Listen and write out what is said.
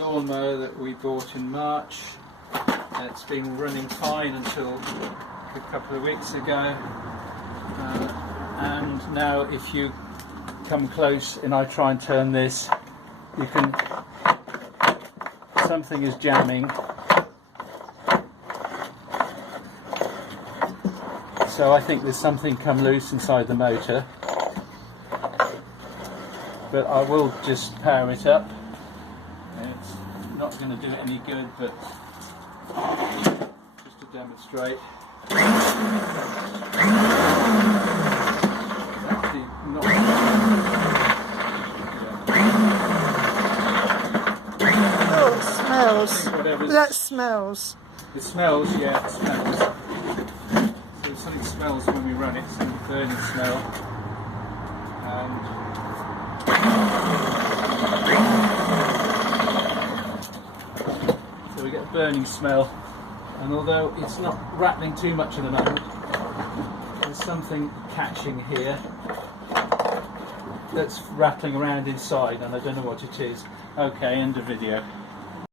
lawnmower that we bought in March. It's been running fine until a couple of weeks ago, and now if you come close and I try and turn this, you can, something is jamming. So I think there's something come loose inside the motor, but I will just power it up. It's not going to do it any good, but just to demonstrate. Actually not. Oh, it smells. That smells. It smells, yeah, it smells. So something smells when we run it, some burning smell. And so we get a burning smell, and although it's not rattling too much at the moment, there's something catching here that's rattling around inside, and I don't know what it is. Okay, end of video.